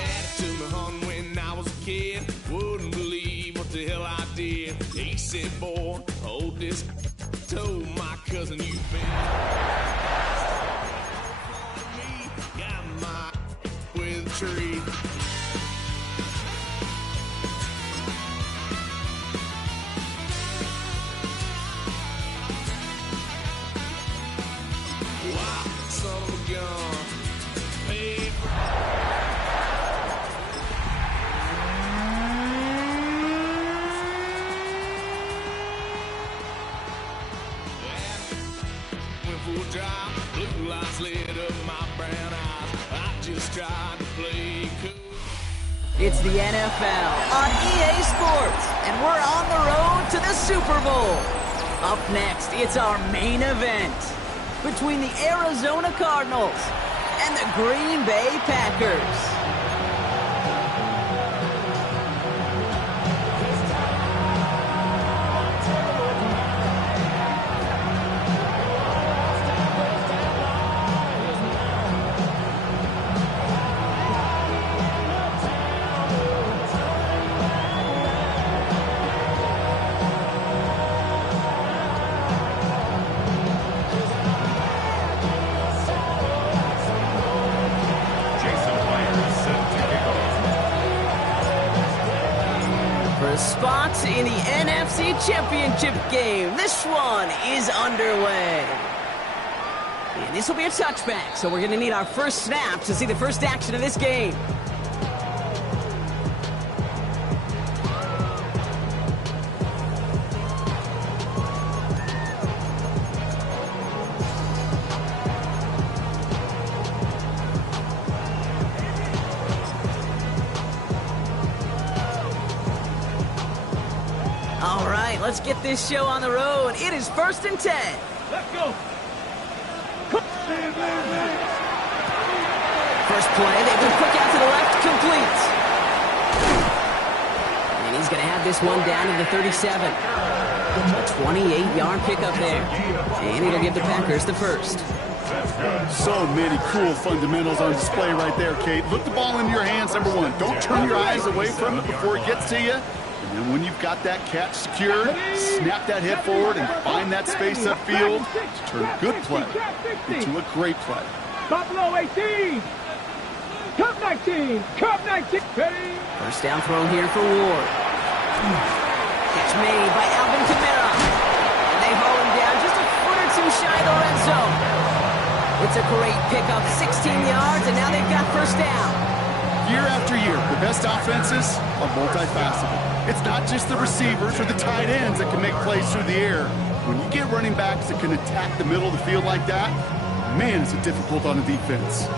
Dad took me home when I was a kid. Wouldn't believe what the hell I did. He said, boy, hold this. Told my cousin you've been. Got my with a tree. Wow, son of a gun. Paid for. Went for a drive, blue lights lit up my brown eyes. I just tried to play cool. It's the NFL on EA Sports, and we're on the road to the Super Bowl. Up next, it's our main event between the Arizona Cardinals and the Green Bay Packers. Spots in the NFC Championship game. This one is underway. And this will be a touchback, so we're going to need our first snap to see the first action of this game. All right, let's get this show on the road. It is 1st and 10. Let's go. First play, they move quick out to the left, complete. And he's going to have this one down to the 37. A 28-yard pickup there. And it'll give the Packers the first. So many cool fundamentals on display right there, Kate. Look the ball into your hands, number one. Don't turn your eyes away from it before it gets to you. And then when you've got that catch secured, snap that head forward and find that space upfield to turn a good play into a great play. Buffalo 18. Cup 19. Cup 19. Ready? First down throw here for Ward. Catch made by Alvin Kamara. And they haul him down just a foot or two shy of the red zone. It's a great pickup, 16 yards, and now they've got first down. Year after year, the best offenses are multifaceted. It's not just the receivers or the tight ends that can make plays through the air. When you get running backs that can attack the middle of the field like that, man, is it difficult on the defense.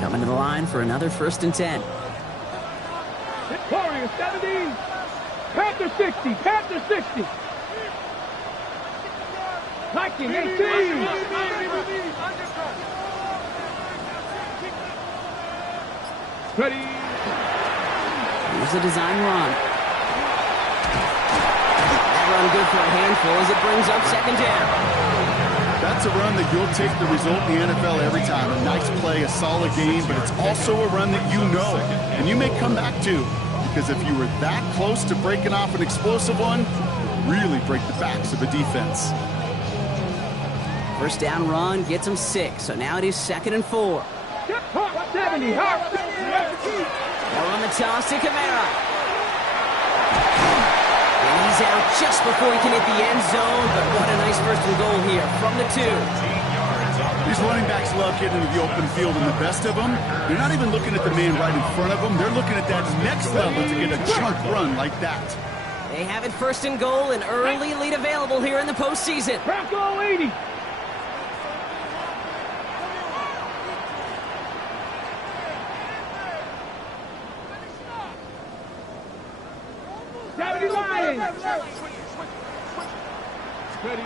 Coming to the line for another 1st and 10. Warriors 70. Panther 60. Panther 60. Viking 18. Ready. Here's the design run. That run good for a handful as it brings up 2nd down. That's a run that you'll take the result in the NFL every time. A nice play, a solid game, but it's also a run that you know and you may come back to. Because if you were that close to breaking off an explosive one, it really break the backs of the defense. First down run gets him 6, so now it is 2nd and 4. 70. They're on the toss to Kamara. And he's out just before he can hit the end zone, but what a nice 1st and goal here from the 2. These running backs love getting into the open field, and the best of them, they're not even looking at the man right in front of them. They're looking at that next level to get a chunk run like that. They have it 1st and goal, an early lead available here in the postseason. Bronco 80. Lions. Ready.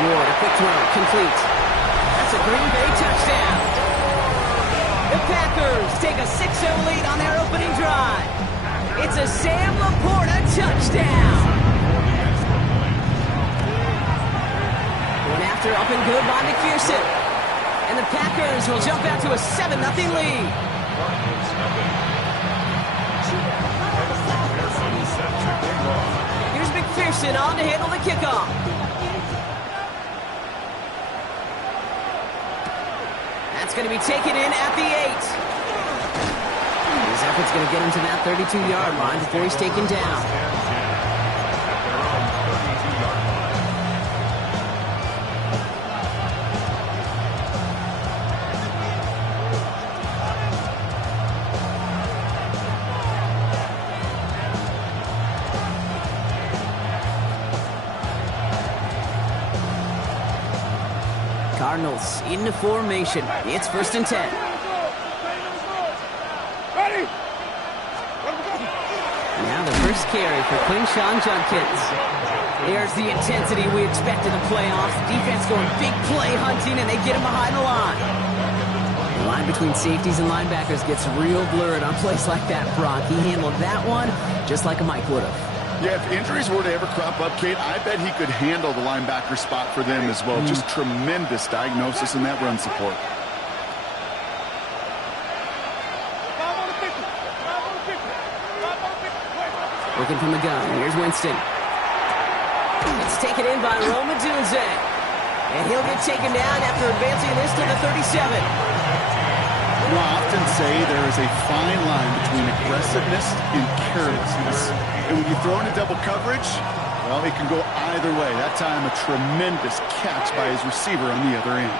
Ward, a quick throw, complete. That's a Green Bay touchdown. The Packers take a 6-0 lead on their opening drive. It's a Sam Laporta touchdown. Going after after, up and good by McPherson. And the Packers will jump out to a 7-0 lead. Here's McPherson on to handle the kickoff. That's going to be taken in at the 8. His effort's going to get him to that 32-yard line before he's taken down. Cardinals into formation. It's 1st and 10. Ready? Now the first carry for Quinshawn Judkins. There's the intensity we expect in the playoffs. Defense going big play hunting, and they get him behind the line. The line between safeties and linebackers gets real blurred on plays like that, Brock. He handled that one just like a Mike would have. Yeah, if injuries were to ever crop up, Kate, I bet he could handle the linebacker spot for them as well. Just tremendous diagnosis in that run support. Looking from the gun. Here's Winston. It's taken in by Roma Dunze. And he'll get taken down after advancing this to the 37. I often say there is a fine line between aggressiveness and carelessness. And when you throw into double coverage, well, it can go either way. That time, a tremendous catch by his receiver on the other end.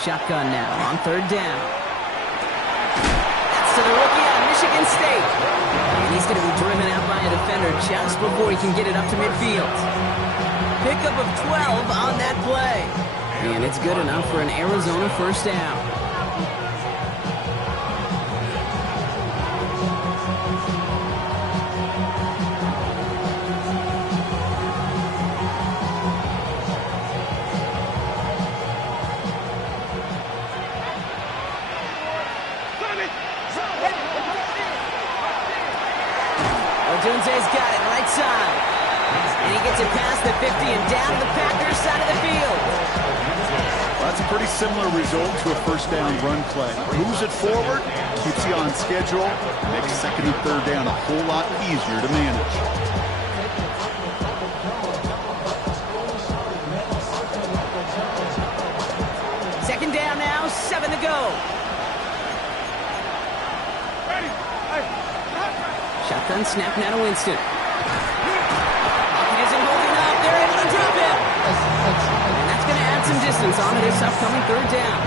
Shotgun now on 3rd down. That's to the rookie out of Michigan State. And he's going to be driven out by a defender just before he can get it up to midfield. Pickup of 12 on that play. And it's good enough for an Arizona 1st down. Dunze's got it right side. And he gets it past the 50 and down to the Packers side of the field. Well, that's a pretty similar result to a 1st down run play. Moves it forward, keeps you on schedule, makes 2nd and 3rd down a whole lot easier to manage. Second down now, 7 to go. Shotgun snap now to Winston. He isn't holding up. They're able to drop it. And that's going to add some distance onto this upcoming 3rd down.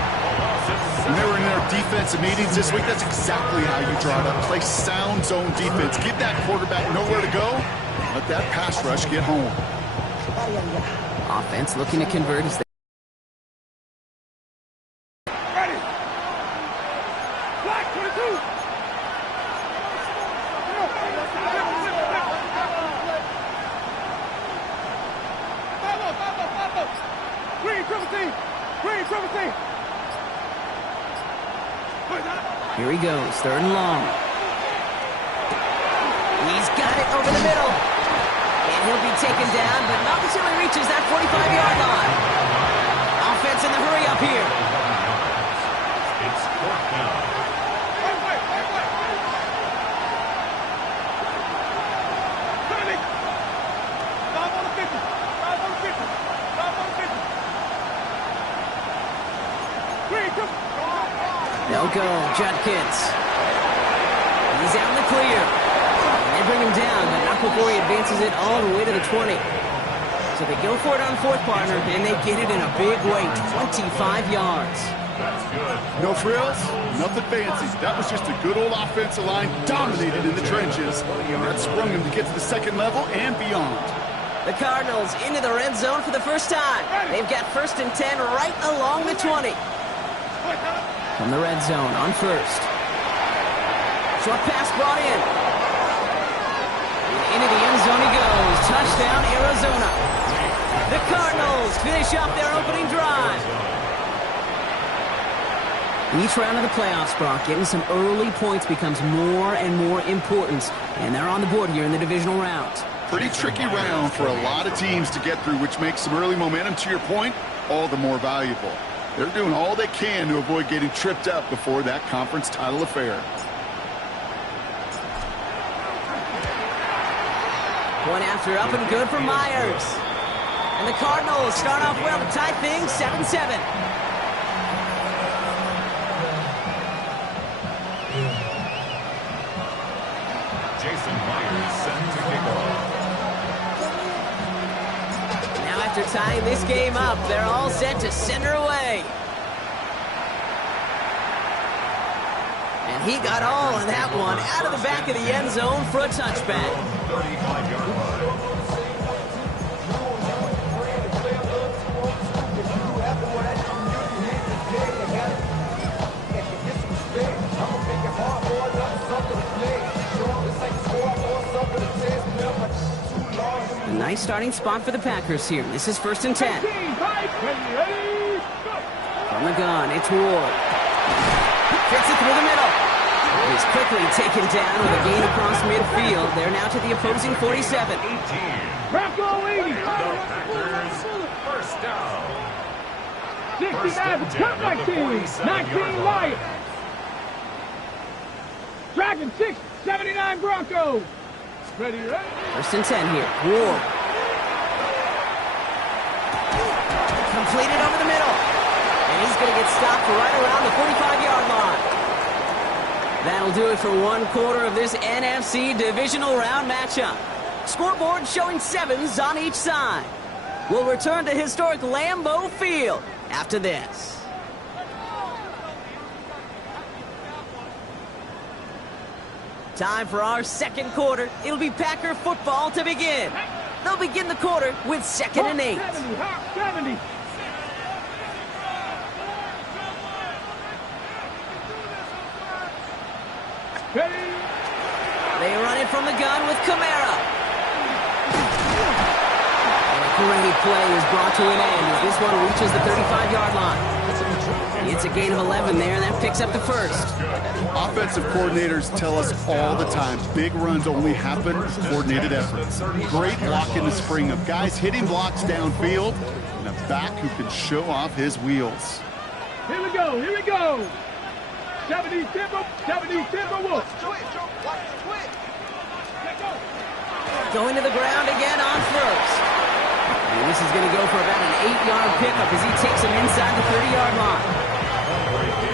When they were in their defensive meetings this week, that's exactly how you draw it up. Play sound zone defense. Give that quarterback nowhere to go. Let that pass rush get home. Offense looking to convert as they Here he goes, 3rd and long. He's got it over the middle. And he'll be taken down, but not until he reaches that 45-yard line. Offense in the hurry up here. It's 4th down. They'll go, Judkins. He's out in the clear. They bring him down, but not before he advances it all the way to the 20. So they go for it on 4th, partner, and they get it in a big way, 25 yards. No frills, nothing fancy. That was just a good old offensive line dominated in the trenches. That sprung them to get to the 2nd level and beyond. The Cardinals into the red zone for the first time. They've got 1st and 10 right along the 20. From the red zone on 1st. Short pass brought in. And into the end zone he goes. Touchdown, Arizona. The Cardinals finish off their opening drive. Each round of the playoffs, Brock, getting some early points becomes more and more important. And they're on the board here in the divisional round. Pretty tricky round for a lot of teams to get through, which makes some early momentum, to your point, all the more valuable. They're doing all they can to avoid getting tripped up before that conference title affair. One after, up and good for Myers. And the Cardinals start off well to tie things 7-7. Jason Myers set to kick off. Now after tying this game up, they're all set to center away. And he got all of that one out of the back of the end zone for a touchback. 35-yard line. A nice starting spot for the Packers here. This is 1st and 10. From the gun, it's Ward. Fits it through the middle. He's quickly taken down with a gain across midfield. They're now to the opposing 47. Bronco 80. The Packers, first down. 69, cut 19. 19 Lions. Dragon 6, 79 Broncos. Ready, ready? 1st and 10 here. Ward. Completed over the middle. And he's going to get stopped right around the 45-yard line. That'll do it for one quarter of this NFC Divisional Round matchup. Scoreboard showing 7s on each side. We'll return to historic Lambeau Field after this. Time for our second quarter. It'll be Packer football to begin. They'll begin the quarter with 2nd and 8. 70. Ready? They run it from the gun with Kamara. And a great play is brought to an end as this one reaches the 35-yard line. It's a gain of 11 there, and that picks up the first. Offensive coordinators tell us all the time, big runs only happen with coordinated efforts. Great block in the spring of guys hitting blocks downfield and a back who can show off his wheels. Here we go, here we go. 70 Timberwolves. Going to the ground again on first. And this is going to go for about an 8-yard pickup as he takes him inside the 30-yard line.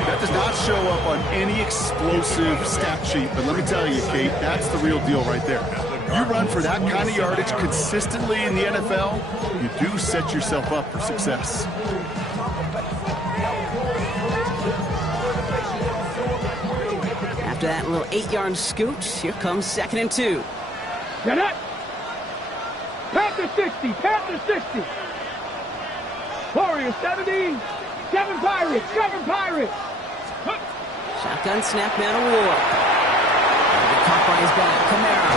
That does not show up on any explosive stat sheet, but let me tell you, Kate, that's the real deal right there. You run for that kind of yardage consistently in the NFL, you do set yourself up for success. After that little 8-yard scoot, here comes 2nd and 2. Get up. Panther 60, Panther 60. Warriors 70, 7 Pirates, 7 Pirates. Shotgun snap now to Ward. Caught by his back, Kamara.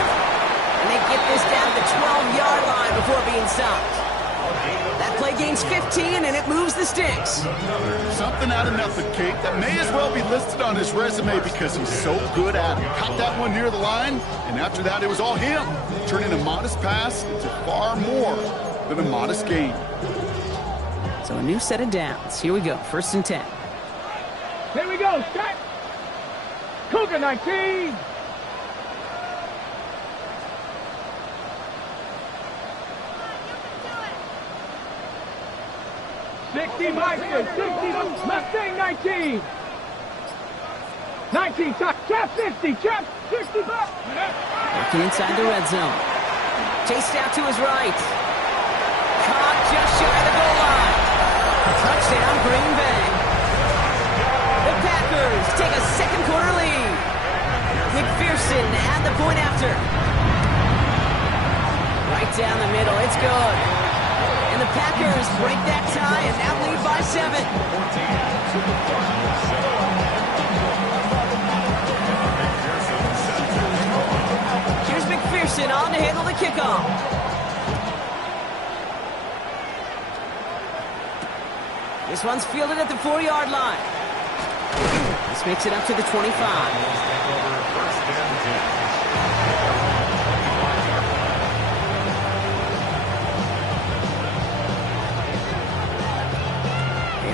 And they get this down to the 12-yard line before being stopped. That play gains 15, and it moves the sticks. Something out of nothing, Kate. That may as well be listed on his resume because he's so good at it. Caught that one near the line, and after that, it was all him. Turning a modest pass into far more than a modest gain. So a new set of downs. Here we go, 1st and 10. Here we go, set. Cougar 19. Meister, 60, Mustang 19. 19, Chap 50, Chap 60 bucks. Working inside the red zone. Chased out to his right. Caught just shy of the goal line. Touchdown, Green Bay. The Packers take a second quarter lead. McPherson at the point after. Right down the middle, it's good. And the Packers break that tie and now lead by 7. Here's McPherson on to handle the kickoff. This one's fielded at the 4-yard line. This makes it up to the 25.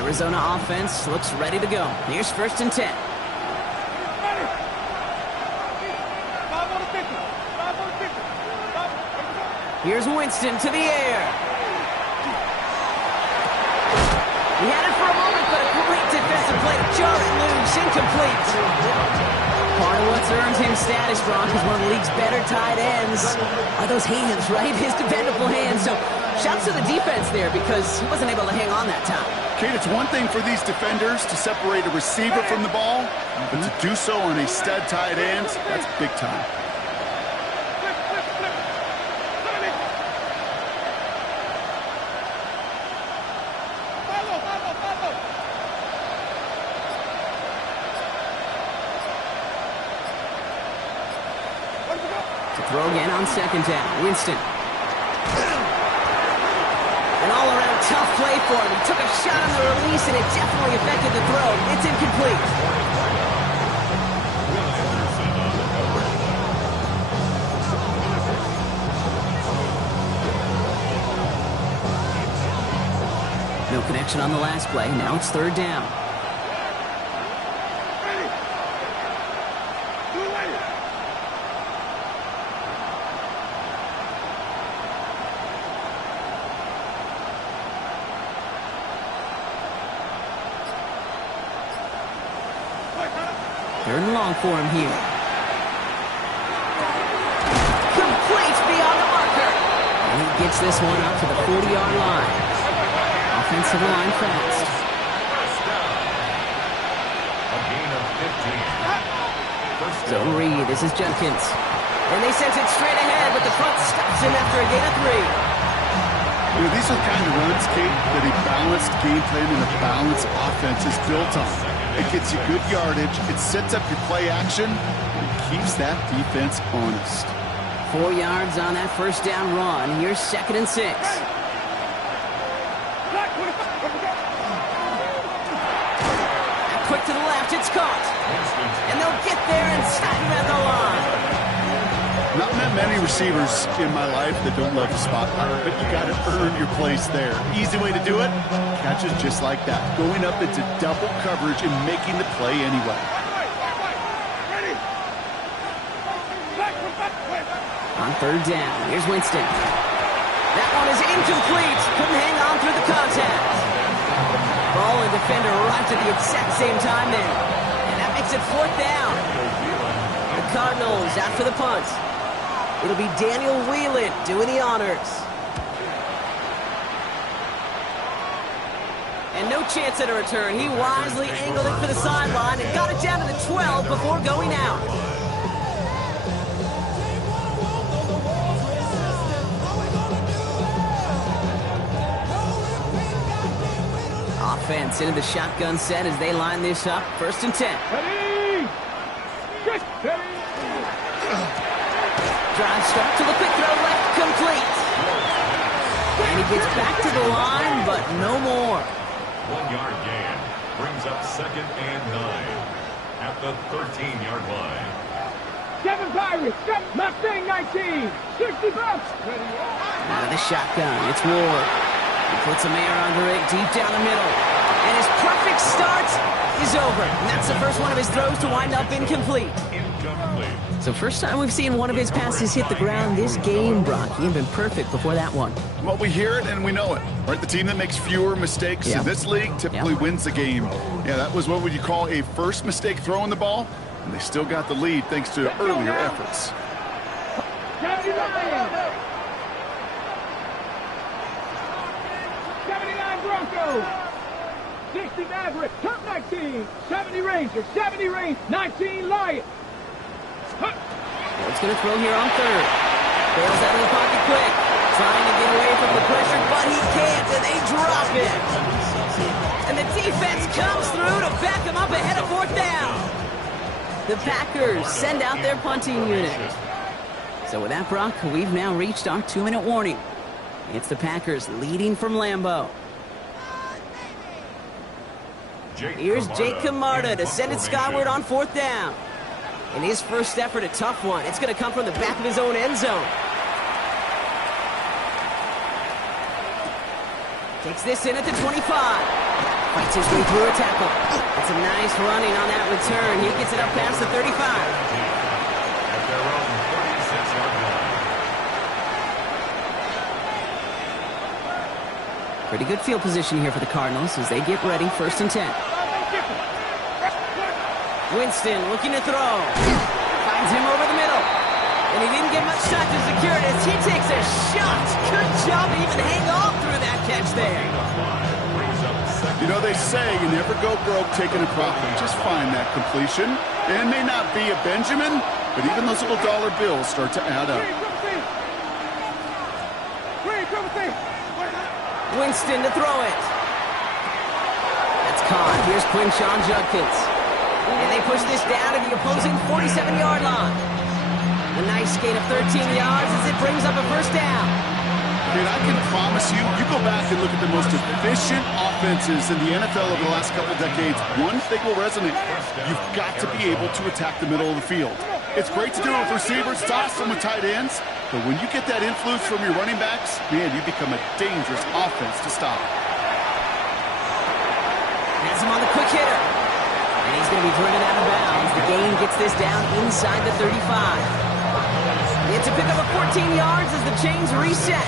Arizona offense looks ready to go. Here's 1st and 10. Here's Winston to the air. He had it for a moment, but a great defensive play to jar it loose, incomplete. Part of what's earned him status, Brock, is one of the league's better tight ends are those hands, right? His dependable hands. So shouts to the defense there because he wasn't able to hang on that time. Kate, it's one thing for these defenders to separate a receiver from the ball, but to do so on a stud tight end, that's big time. Throw again on 2nd down. Winston. An all-around tough play for him. He took a shot on the release, and it definitely affected the throw. It's incomplete. No connection on the last play. Now it's 3rd down. Third and long for him here. Complete beyond the marker. And he gets this one up to the 40-yard line. Offensive line fast. A gain of 15. Zone read. This is Jenkins. And they sent it straight ahead, but the front stops him after a gain of 3. You know, these are the kind of runs, Kate, that a balanced game plan and a balanced offense is built on. It gets you good yardage, it sets up your play action, and it keeps that defense honest. 4 yards on that 1st down run. Here's 2nd and 6. Quick to the left, it's caught. And they'll get there and stop him at the line. Not met many receivers in my life that don't love the spotlight, but you got to earn your place there. Easy way to do it, catches just like that. Going up into double coverage and making the play anyway. On 3rd down, here's Winston. That one is incomplete. Couldn't hang on through the contact. Ball and defender arrived at the exact same time there. And that makes it 4th down. The Cardinals after the punt. It'll be Daniel Whelan doing the honors. And no chance at a return. He wisely angled it for the sideline and got it down to the 12 before going out. Offense into the shotgun set as they line this up. 1st and 10. Ready! Ready! Drive start to the quick throw left, complete. And he gets back to the line, but no more. 1-yard gain brings up 2nd and 9 at the 13-yard line. 7 Pirates, Mustang 19, 60 bucks. Out of the shotgun, it's Ward. He puts a man under it deep down the middle. And his perfect start is over. And that's the first one of his throws to wind up incomplete. So first time we've seen one of his passes hit the ground this game, Brock. He had been perfect before that one. Well, we hear it and we know it. Right, the team that makes fewer mistakes in this league typically wins the game. Yeah, that was what would you call a first mistake throwing the ball, and they still got the lead thanks to earlier efforts. 79 Broncos, 60 Maverick, Turk 19, 70 Rangers, 70 Rangers, 19 Lions. What's going to throw here on 3rd? Bails out of the pocket quick. Trying to get away from the pressure, but he can't, and they drop it. And the defense comes through to back him up ahead of 4th down. The Packers send out their punting unit. So with that, Brock, we've now reached our 2-minute warning. It's the Packers leading from Lambeau. Here's Jake Camarda to send it skyward on 4th down. In his first effort, a tough one. It's going to come from the back of his own end zone. Takes this in at the 25. Fights his way through a tackle. It's a nice running on that return. He gets it up past the 35. At their own 36-yard line. Pretty good field position here for the Cardinals as they get ready, 1st and 10. Winston looking to throw. Finds him over the middle. And he didn't get much time to secure it as he takes a shot. Good job to even hang on through that catch there. You know, they say you never go broke taking a profit. Just find that completion. It may not be a Benjamin, but even those little dollar bills start to add up. Winston to throw it. That's caught. Here's Quinshawn Judkins. And they push this down to the opposing 47-yard line. A nice gain of 13 yards as it brings up a 1st down. And I can promise you, you go back and look at the most efficient offenses in the NFL over the last couple decades, one thing will resonate. You've got to be able to attack the middle of the field. It's great to do it with receivers, toss them with tight ends, but when you get that influence from your running backs, man, you become a dangerous offense to stop. Has him on the quick hitter. And he's going to be driven out of bounds. The gain gets this down inside the 35. It's a pickup of 14 yards as the chains reset.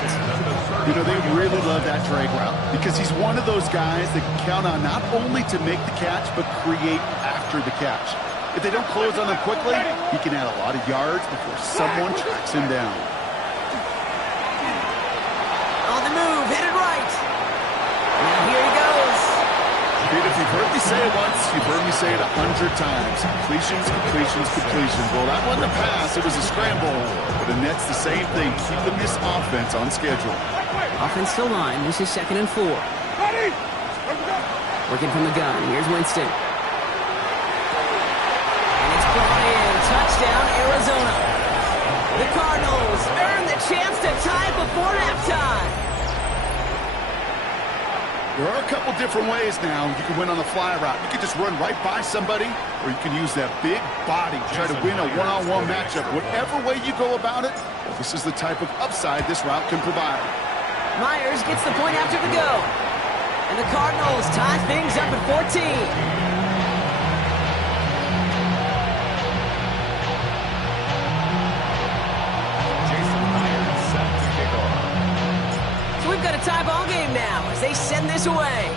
You know, they really love that drag route because he's one of those guys that can count on not only to make the catch, but create after the catch. If they don't close on him quickly, he can add a lot of yards before someone tracks him down. On the move, headed right. Now here he goes. Dude, if you've heard me say it once, you've heard me say it 100 times. Completions, completions, completions. Well, that wasn't a pass. It was a scramble. But the net's the same thing, keeping this offense on schedule. Offense still line. This is 2nd and 4. Working from the gun. Here's Winston. And it's brought in. Touchdown, Arizona. The Cardinals earn the chance to tie before halftime. There are a couple different ways now. You can win on the fly route. You can just run right by somebody, or you can use that big body to try to win a one-on-one matchup. Whatever way you go about it, this is the type of upside this route can provide. Myers gets the point after the go. And the Cardinals tie things up at 14. We've got a tie ball game now as they send this away.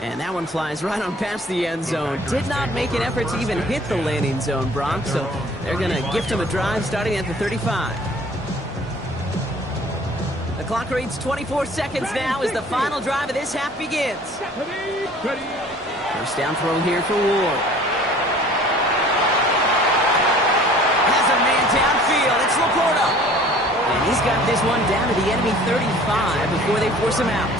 And that one flies right on past the end zone. Did not make an effort to even hit the landing zone, Brock, so they're going to gift him a drive starting at the 35. The clock reads 24 seconds now as the final drive of this half begins. First down throw here for Ward. Downfield, it's Laporta. And he's got this one down to the enemy 35 before they force him out.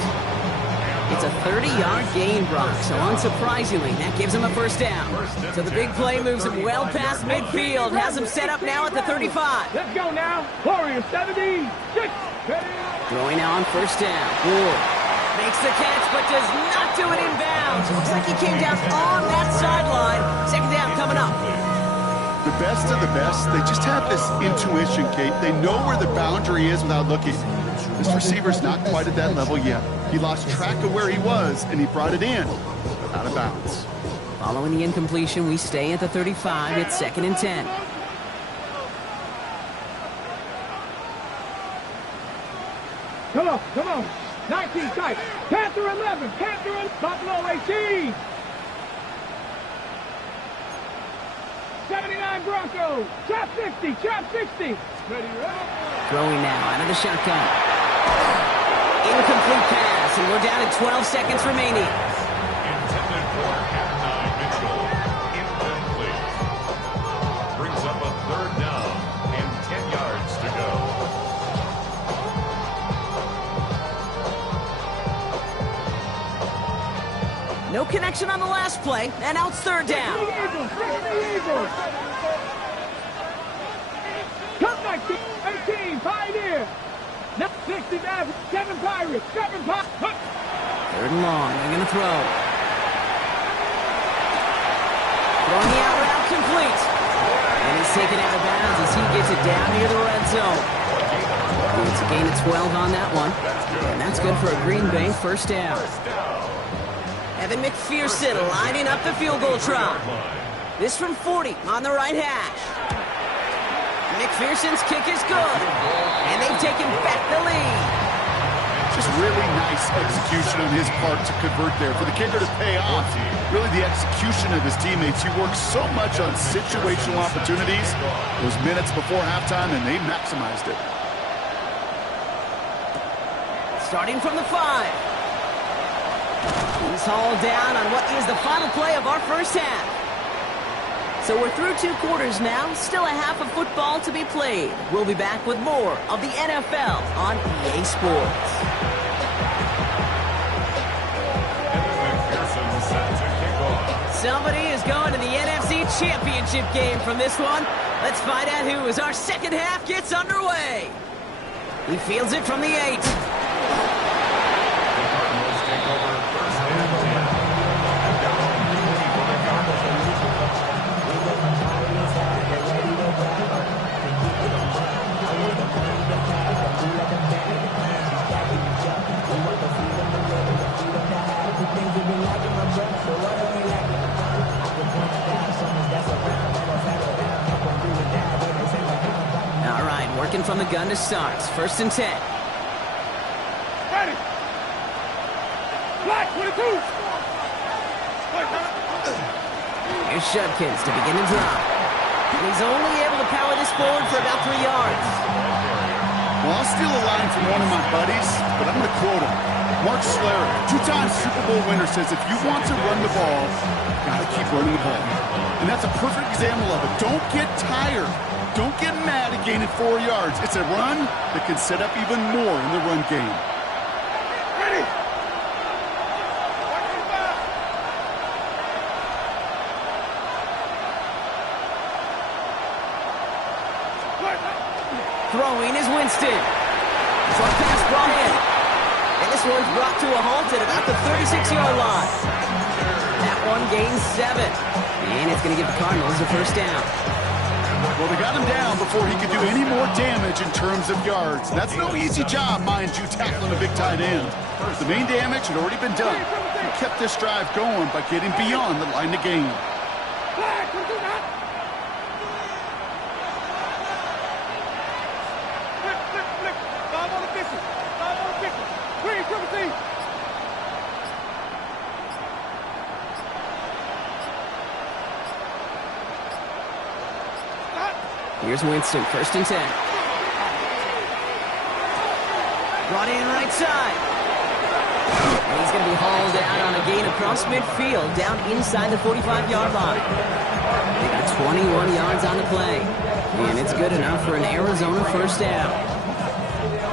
It's a 30-yard gain, Brock, so unsurprisingly, that gives him a 1st down. So the big play moves him well past midfield, has him set up now at the 35. Let's go now. Warriors 76. Throwing now on 1st down. Ward makes the catch, but does not do it in bounds. Looks like he came down on that sideline. 2nd down coming up. The best of the best, they just have this intuition, Kate. They know where the boundary is without looking. This receiver's not quite at that level yet. He lost track of where he was, and he brought it in, but out of bounds. Following the incompletion, we stay at the 35. It's 2nd and 10. Come on. 19 tight. Panther 11. Panther 11. Buffalo 18. 79 Broncos. Chop 60. Chop 60. Throwing now out of the shotgun. Incomplete pass, and we're down to 12 seconds remaining. Intended for Adonai Mitchell. Incomplete. Brings up a 3rd down and 10 yards to go. No connection on the last play, and now it's 3rd down. Eagles. Come back, 18, Pioneer. Now 60 Madden, 7 Pirates, 7 Pirates. 3rd and long, they're going to throw. Throwing the out route complete. And he's taken out of bounds as he gets it down near the red zone. It's a gain of 12 on that one. And that's good for a Green Bay first down. Evan McPherson lining up the field goal try. This from 40 on the right hash. McPherson's kick is good. And they've taken back the lead. Just really nice execution on his part to convert there. For the kicker to pay off, really the execution of his teammates. He works so much on situational opportunities those minutes before halftime, and they maximized it. Starting from the 5. He's hauled down on what is the final play of our first half. So we're through 2 quarters now, still a half of football to be played. We'll be back with more of the NFL on EA Sports. Somebody is going to the NFC Championship game from this one. Let's find out who as our second half gets underway. He fields it from the 8. Working from the gun to start. First and 10. Ready. Black 22. Here's Shudkins to begin the drive. And he's only able to power this forward for about 3 yards. Well, I'll steal a line from one of my buddies, but I'm going to quote him. Mark Schlereth, 2-time Super Bowl winner, says if you want to run the ball, you got to keep running the ball. And that's a perfect example of it. Don't get tired. Don't get mad at gaining 4 yards. It's a run that can set up even more in the run game. Ready. Throwing is Winston. Short pass brought in. And this one's brought to a halt at about the 36-yard line. That one gains 7. And it's going to give the Cardinals a first down. Well, they got him down before he could do any more damage in terms of yards. That's no easy job, mind you, tackling a big tight end. The main damage had already been done. He kept this drive going by getting beyond the line of game. Black 22. Flip. 5 on the 50. 5 on the 50. Green 17. Here's Winston, first and 10. Brought in right side. And he's going to be hauled out on a gain across midfield, down inside the 45-yard line. They got 21 yards on the play. And it's good enough for an Arizona first down.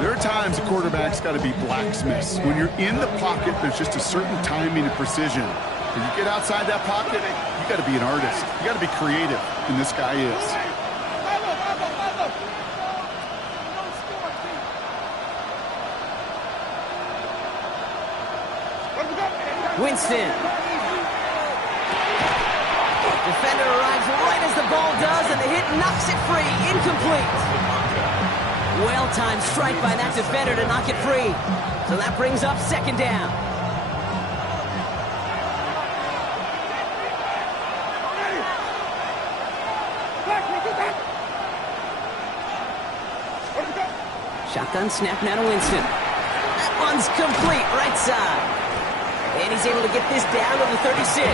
There are times a quarterback's got to be blacksmiths. When you're in the pocket, there's just a certain timing and precision. When you get outside that pocket, you got to be an artist. You got to be creative, and this guy is. Winston. Defender arrives right as the ball does, and the hit knocks it free. Incomplete. Well-timed strike by that defender to knock it free. So that brings up second down. Shotgun snap now to Winston. That one's complete, right side. And he's able to get this down to the 36.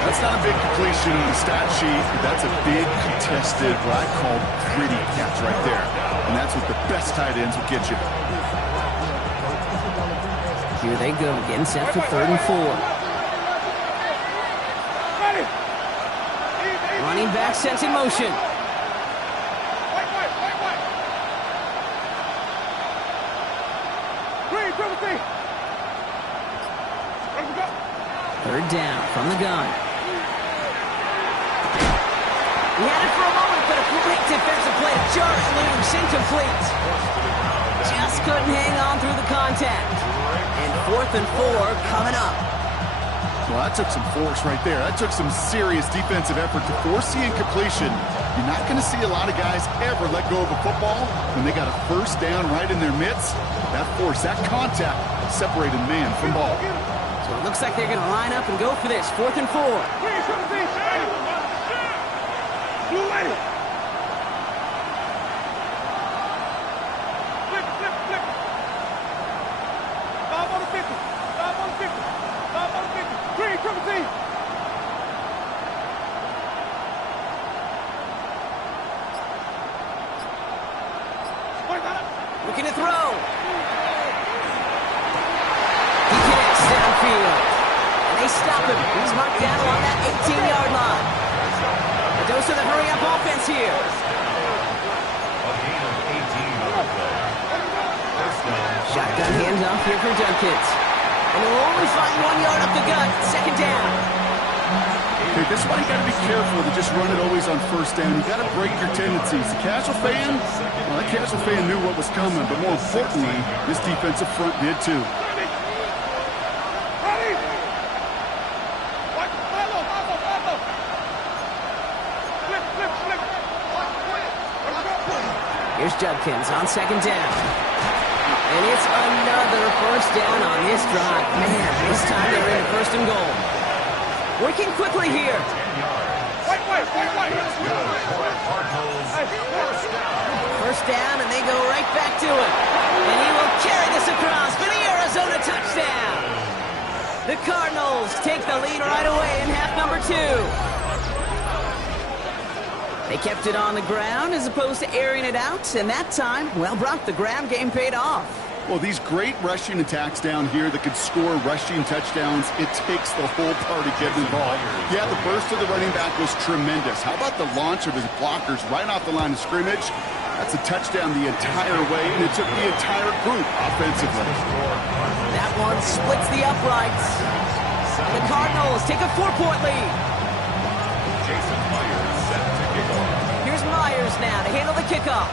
That's not a big completion on the stat sheet, but that's a big contested, what I call gritty catch right there. And that's what the best tight ends will get you. Here they go, getting set for 3rd and 4. Running back sent in motion. Third down from the gun. He had it for a moment, but a great defensive play to jar it loose, incomplete. Just couldn't hang on through the contact. And 4th and 4 coming up. Well, that took some force right there. That took some serious defensive effort to force the incompletion. You're not going to see a lot of guys ever let go of a football when they got a first down right in their midst. That force, that contact separated man from ball. So it looks like they're going to line up and go for this. 4th and 4. Looking to throw. He connects downfield. And they stop him. He's marked down along that 18-yard line. A dose of the hurry-up offense here. A gain of 18 on the play. First down. Shotgun handoff here for Dunkins. And he'll only find 1 yard up the gut. 2nd down. Okay, this is why you got to be careful to just run it always on first down. You got to break your tendencies. The casual fan, well, that casual fan knew what was coming, but more importantly, this defensive front did too. Here's Judkins on 2nd down. And it's another first down on this drive. Man, this time they're in 1st and goal. Working quickly here. 10 yards. First down, and they go right back to it. And he will carry this across for the Arizona touchdown. The Cardinals take the lead right away in half number 2. They kept it on the ground as opposed to airing it out, and that time, well, Brock, the ground game paid off. Well, these great rushing attacks down here that could score rushing touchdowns, it takes the whole party getting involved. Yeah, the burst of the running back was tremendous. How about the launch of his blockers right off the line of scrimmage? That's a touchdown the entire way, and it took the entire group offensively. That one splits the uprights. The Cardinals take a 4-point lead. Jason Myers set to kick off. Here's Myers now to handle the kickoff.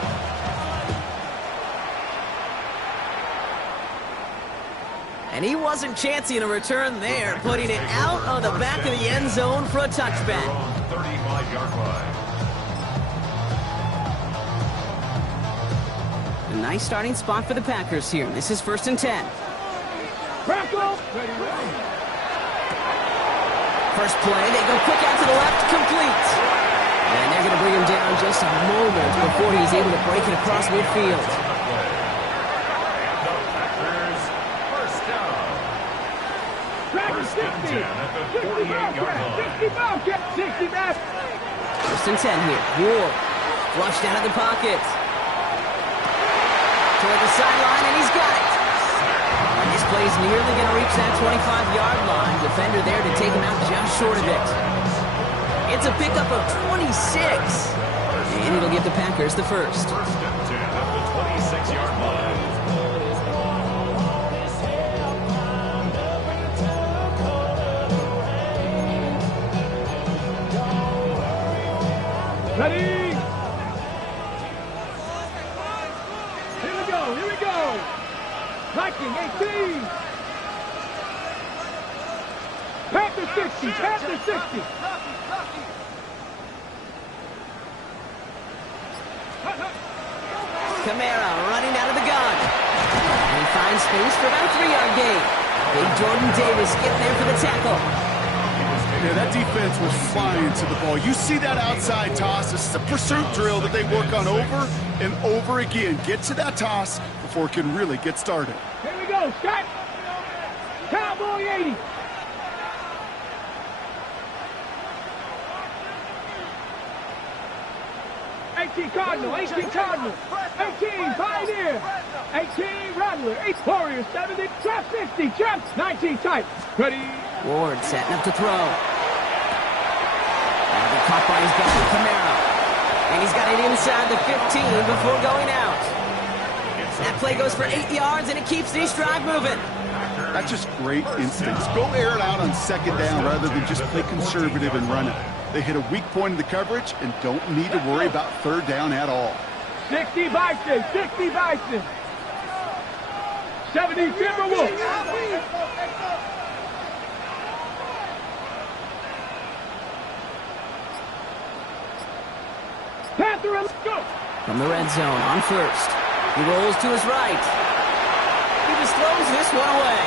And he wasn't chancing a return there, putting it out on the back of the end zone for a touchback. 35-yard line. A nice starting spot for the Packers here. This is 1st and 10. First play, they go quick out to the left, complete. And they're going to bring him down just a moment before he's able to break it across midfield. First and 10 at the 48-yard line. 60 back. 1st and 10 here. Ward flushed out of the pocket. Toward the sideline, and he's got it. And this play's nearly going to reach that 25-yard line. Defender there to take him out just short of it. It's a pickup of 26. And it'll give the Packers the first. First and 10 at the 26-yard line. Ready? Here we go. Viking 18. Panther 60, Panther 60. Camara running out of the gun. And he finds space for about a 3-yard gain. Big Jordan Davis getting there for the tackle. Yeah, that defense was flying to the ball. You see that outside toss. This is a pursuit drill that they work on over and over again. Get to that toss before it can really get started. Here we go, Scott. Cowboy 80. Cardinal, 18 Cardinal, 18 Pioneer, 18 Rattler, 8 Warriors, 70, Trap 60, Trap 19 Tight. Ready? Ward setting up to throw. And he caught by his guy, Camara. And he's got it inside the 15 before going out. That play goes for 8 yards, and it keeps this drive moving. That's just great instincts. Go air it out on 2nd down rather than just play conservative and run it. They hit a weak point in the coverage and don't need to worry about 3rd down at all. 60 Bison, 60 Bison. 70 Timberwolves. Panther, let's go. From the red zone on first. He rolls to his right. He just throws this one away.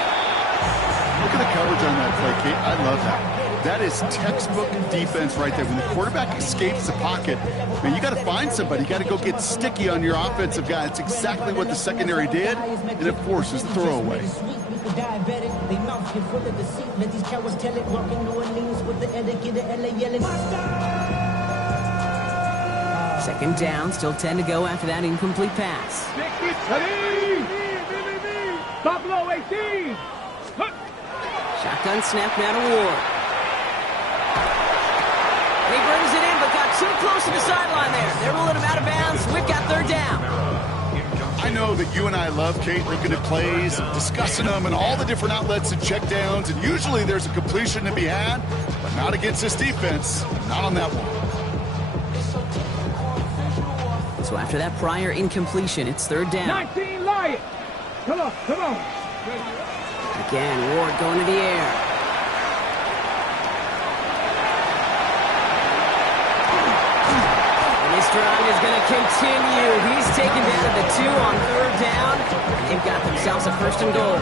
Look at the coverage on that play, Kate. I love that. That is textbook defense right there. When the quarterback escapes the pocket, man, you got to find somebody. You got to go get sticky on your offensive guy. That's exactly what the secondary did, and it forces the throwaway. Second down, still 10 to go after that incomplete pass. Stop low, 18. Shotgun snap now to Ward. And he brings it in, but got too close to the sideline there. They're ruling him out of bounds. We've got third down. I know that you and I love, Kate, looking at plays, discussing them, and all the different outlets and check downs, and usually there's a completion to be had, but not against this defense. Not on that one. So after that prior incompletion, it's third down. 19 Lions. Come on, come on. Again, Ward going to the air. And this drive is going to continue. He's taken down at the 2 on third down. They've got themselves a first and goal.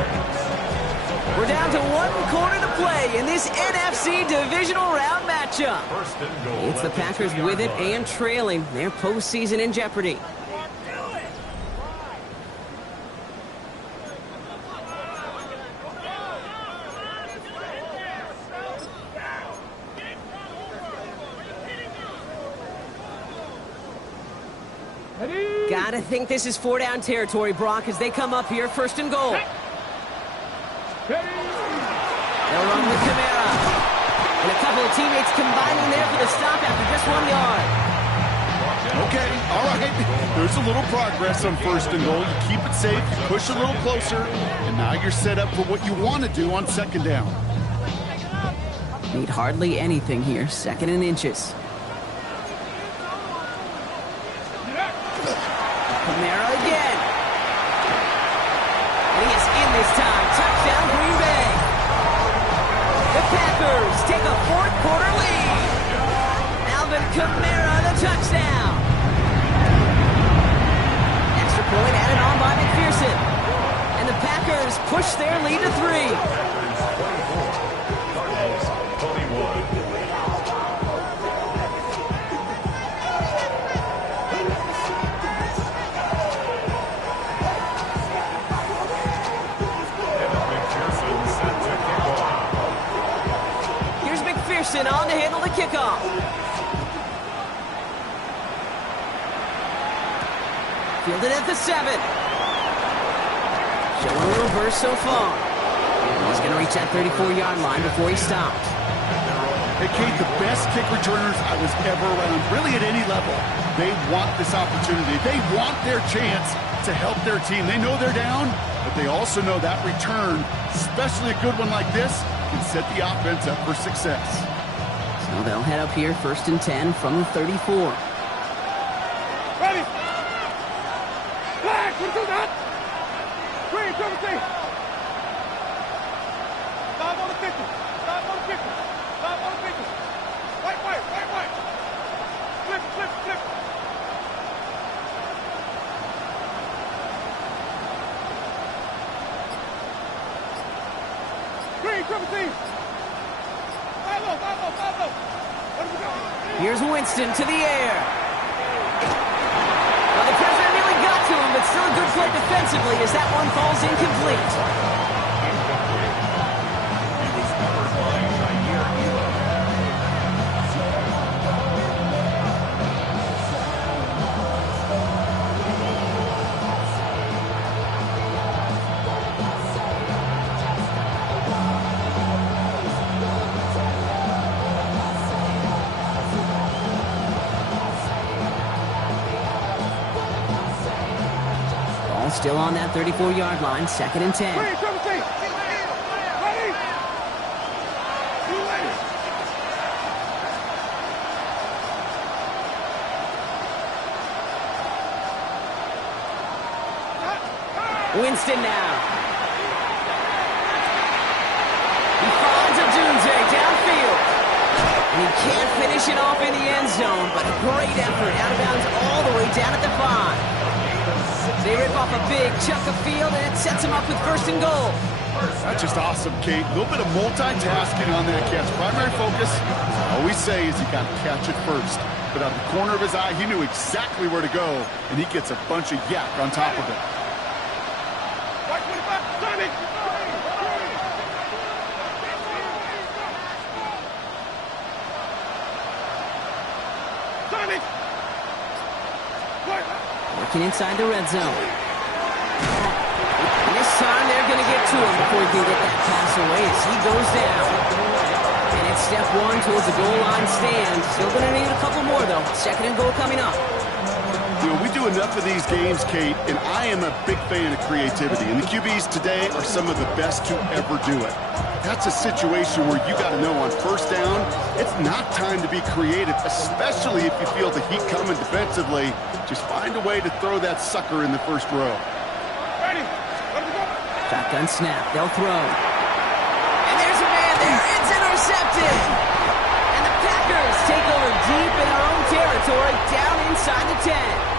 We're down to 1 quarter to play in this NFC Divisional Round matchup. It's the Packers with it and trailing. Their postseason in jeopardy. Gotta think this is 4-down territory, Brock, as they come up here, first and goal. They'll run with Kamara. And a couple of teammates combining there for the stop after just 1 yard. Okay, all right. There's a little progress on first and goal. You keep it safe, you push a little closer, and now you're set up for what you want to do on second down. Need hardly anything here, second and inches. Kamara again. And he is in this time. Touchdown, Green Bay. The Packers take a fourth-quarter lead. Alvin Kamara, the touchdown. Extra point added on by McPherson. And the Packers push their lead to 3. On to handle the kickoff. Fielded at the 7. Showing a little burst so far. He's going to reach that 34-yard line before he stops. Hey, Kate, the best kick returners I was ever around, really at any level, they want this opportunity. They want their chance to help their team. They know they're down, but they also know that return, especially a good one like this, can set the offense up for success. So they'll head up here, first and 10 from the 34. Ready. Flag, we do that. 3, 17. 5 on the 50. 5 on the 50. 5 on the 50. Right. Flip. 3, 17. 5. Here's Winston to the air. Well, the pressure really got to him, but still a good play defensively as that one falls incomplete. Still on that 34-yard line, second and 10. Ready. Winston now. He finds Odunze downfield. And he can't finish it off in the end zone, but a great effort. Out of bounds all the way down at the 5. They rip off a big chunk of field, and it sets him up with 1st and goal. That's just awesome, Kate. A little bit of multitasking on that catch. Primary focus, as I always say, is you got to catch it first. But out of the corner of his eye, he knew exactly where to go, and he gets a bunch of yak on top of it. Working inside the red zone. And this time they're going to get to him before he can get that pass away as he goes down. And it's step 1 towards the goal line stand. Still going to need a couple more, though. 2nd and goal coming up. You know, we do enough of these games, Kate, and I am a big fan of creativity. And the QBs today are some of the best to ever do it. That's a situation where you got to know on 1st down, it's not time to be creative, especially if you feel the heat coming defensively. Just find a way to throw that sucker in the 1st row. Shotgun snap. They'll throw. And there's a man there. It's intercepted. And the Packers take over deep in their own territory, down inside the 10.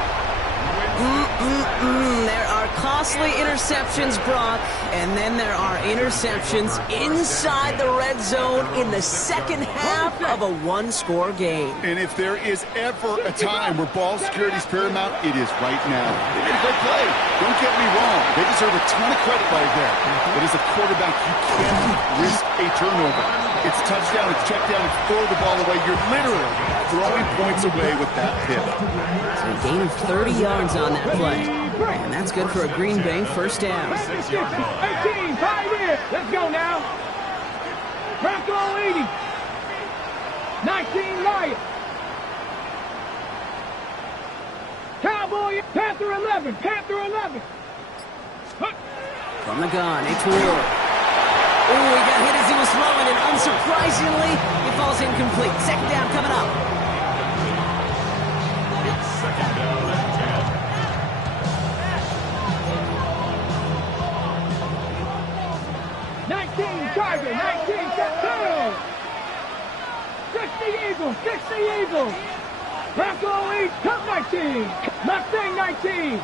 There are costly interceptions, Brock, and then there are interceptions inside the red zone in the 2nd half of a 1-score game. And if there is ever a time where ball security is paramount, it is right now. They made a great play. Don't get me wrong. They deserve a ton of credit right there. But as a quarterback, you can't risk a turnover. It's touchdown, it's check down, it's throw the ball away. You're literally throwing points away with that hit. So a gain of 30 yards on that play. And that's good for a Green Bay 1st down. 18, 5 here. Let's go now. Bronco 80. 19 Lions. Cowboy, Panther 11. Panther 11. From the gun, it's Ward. Oh, he got hit as he was throwing, and unsurprisingly, he falls incomplete. 2nd down coming up. It's 2nd down and 19 Tiger, 19 September. 60 Eagles, 60 Eagles. Bronco 8, Cup 19. Mustang 19.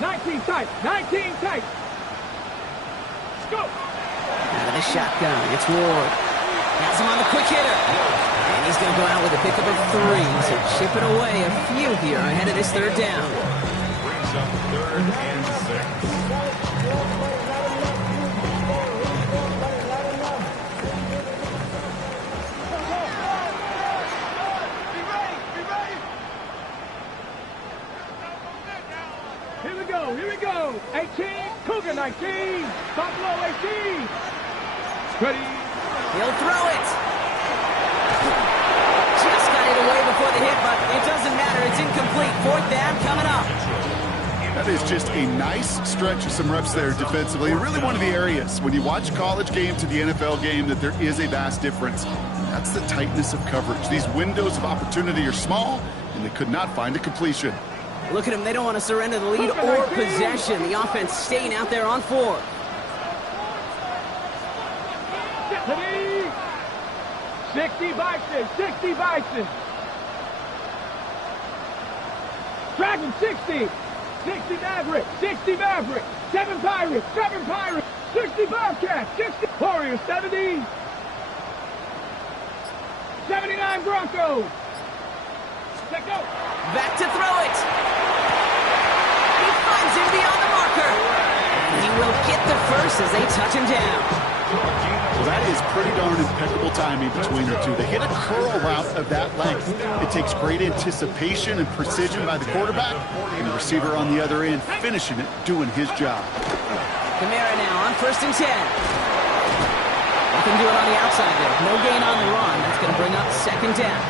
19 tight, 19 tight. Go. Out of the shotgun, it's Ward. Has him on the quick hitter. And he's going to go out with a pickup of 3. So chipping away a few here ahead of this 3rd down. brings up 3rd and 6. Here we go. 18, Cougar 19, Buffalo 18. Ready. He'll throw it. Just got it away before the hit, but it doesn't matter. It's incomplete. 4th down coming up. That is just a nice stretch of some reps there defensively. Really one of the areas when you watch a college game to the NFL game that there is a vast difference. That's the tightness of coverage. These windows of opportunity are small, and they could not find a completion. Look at them. They don't want to surrender the lead or possession. The offense staying out there on 4. 60 Bison, 60 Bison. Dragon 60. 60 Maverick, 60 Maverick. 7 Pirates, 7 Pirates. 60 Bobcats, 60 Warriors, 70. 79 Broncos. Let go. Back to throw it. He finds him beyond the marker. And he will get the first as they touch him down. Well, that is pretty darn impeccable timing between the two. They hit a curl route of that length. It takes great anticipation and precision by the quarterback, and the receiver on the other end finishing it, doing his job. Kamara now on 1st and 10. They can do it on the outside there. No gain on the run. That's going to bring up 2nd down.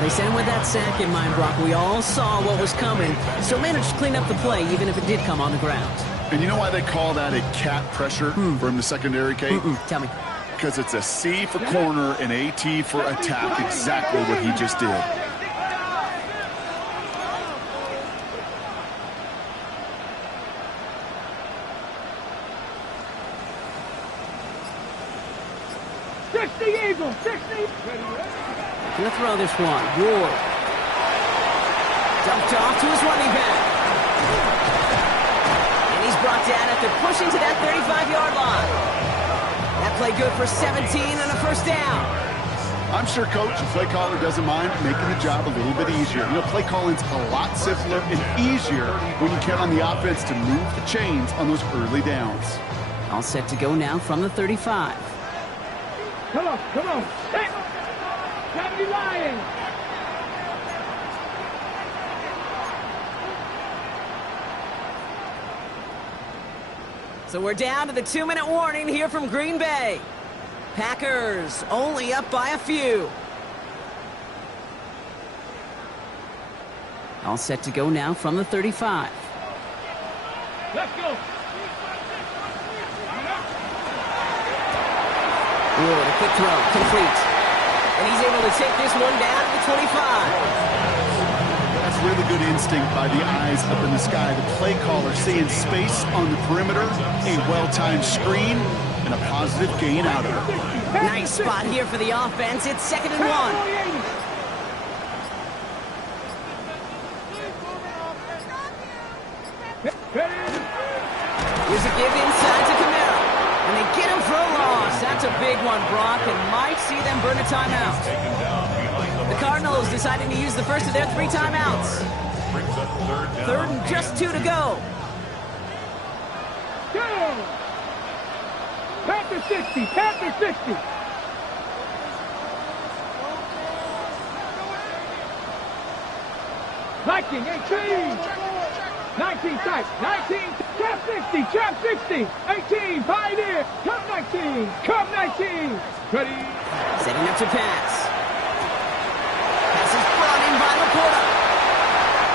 They sent him with that sack in mind, Brock. We all saw what was coming. Still managed to clean up the play, even if it did come on the ground. And you know why they call that a cat pressure from the secondary, Kate? Tell me. Because it's a C for corner and a T for attack. Exactly what he just did. 60 Eagles, 60. Gonna throw this one. Ward. Dumped off to his running back. And he's brought down after pushing to that 35-yard line. That play good for 17 and a first down. I'm sure Coach, the play caller, doesn't mind making the job a little bit easier. You know, play calling's a lot simpler and easier when you count on the offense to move the chains on those early downs. All set to go now from the 35. Come on, come on. Hey, gotta be lying. So we're down to the 2-minute warning here from Green Bay. Packers only up by a few. All set to go now from the 35. Let's go. Ward, a quick throw, complete. And he's able to take this one down to the 25. That's really good instinct by the eyes up in the sky. The play caller seeing space on the perimeter, a well-timed screen, and a positive gain out of it. Nice spot here for the offense. It's 2nd and 1. Here's a give inside to Camaro. And they get him for a loss. That's a big one, Brock, and might see them burn a timeout. The Cardinals deciding to use the first of their 3 timeouts. Third and just 2 to go. Panther 60, Panther 60. Viking 18. 19 tight, 19, trap 60, trap 60, 18, Pioneer, come 19, come 19, ready. Setting up to pass. Pass is brought in by Laporta.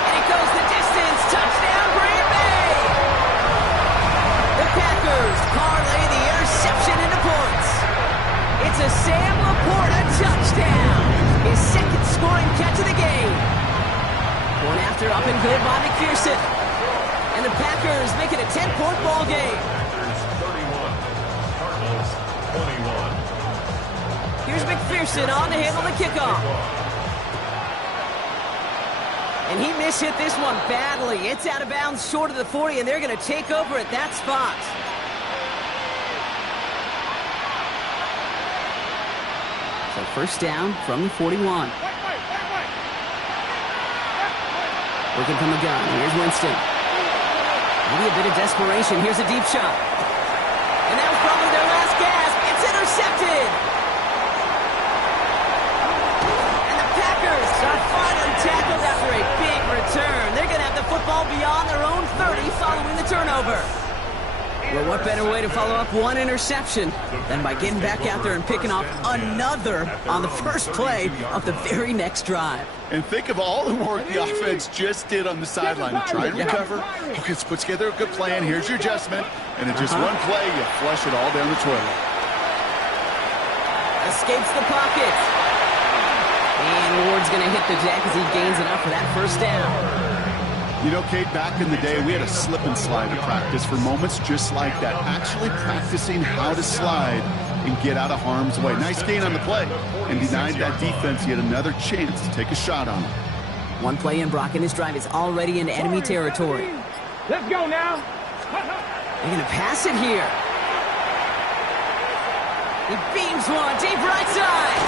And it goes the distance, touchdown Green Bay! The Packers parlay the interception into points. It's a Sam Laporta touchdown, his 2nd scoring catch of the game. One after up and good by McPherson. And the Packers make it a 10-point ball game. Packers 31, Cardinals 21. Here's McPherson on to handle the kickoff. And he mishit this one badly. It's out of bounds short of the 40, and they're going to take over at that spot. So first down from the 41. Looking from the gun. Here's Winston. Maybe a bit of desperation. Here's a deep shot. And that was probably their last gasp. It's intercepted. And the Packers are finally tackled after a big return. They're going to have the football beyond their own 30 following the turnover. Well, what better way to follow up one interception than by getting back out there and picking off another on the first play of the very next drive. And think of all the work the offense just did on the sideline to try and recover. Okay, let's put together a good plan. Here's your adjustment. And in just one play, you flush it all down the toilet. Escapes the pocket. And Ward's going to hit the deck as he gains enough for that first down. You know, Kate, back in the day, we had a slip and slide in practice for moments just like that. Actually practicing how to slide and get out of harm's way. Nice gain on the play. And denied that defense yet another chance to take a shot on him. One play in, Brock, and this drive is already in enemy territory. Let's go now. They're going to pass it here. He beams one deep right side.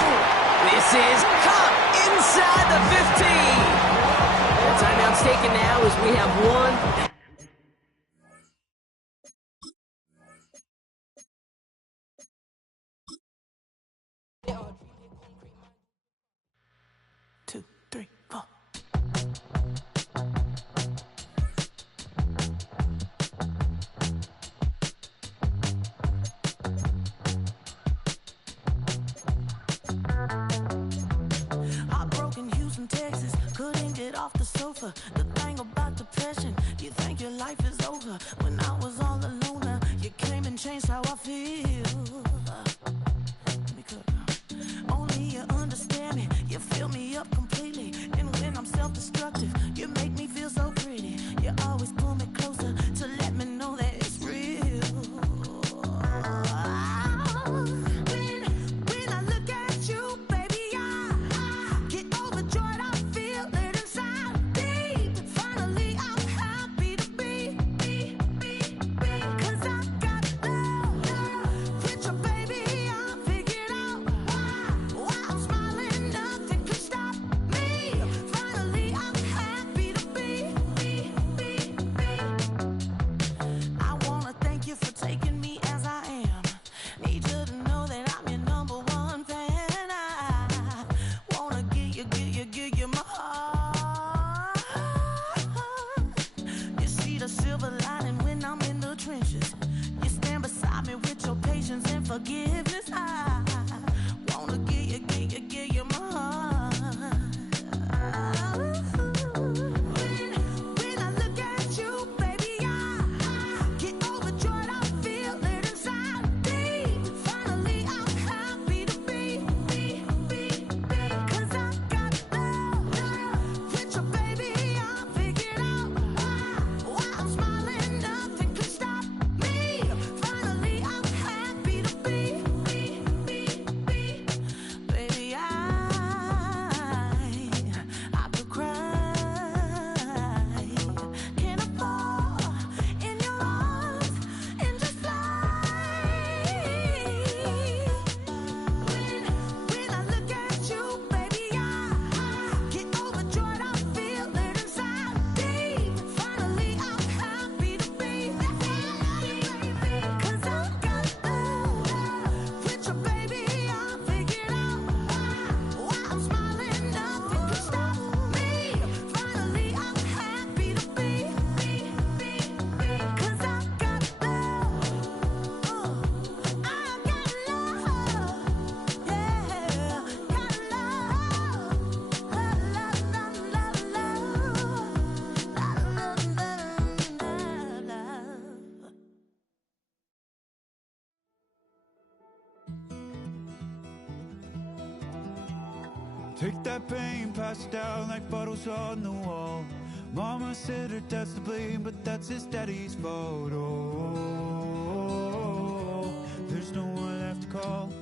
This is caught inside the 15. The timeout's taken now as we have one. The thing about depression, you think your life is over. When I was all alone, you came and changed how I feel. Let me cook. Only you understand me, you fill me up completely. And when I'm self-destructive, you make me feel so pretty. You always pull me closer to let me know that it's real. When I Take that pain, pass it down like bottles on the wall. Mama said her dad's to blame, but that's his daddy's fault. Oh, there's no one left to call.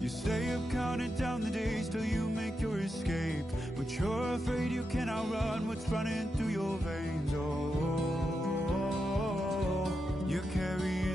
You stay up counting down the days till you make your escape, but you're afraid you cannot run what's running through your veins. Oh, you're carrying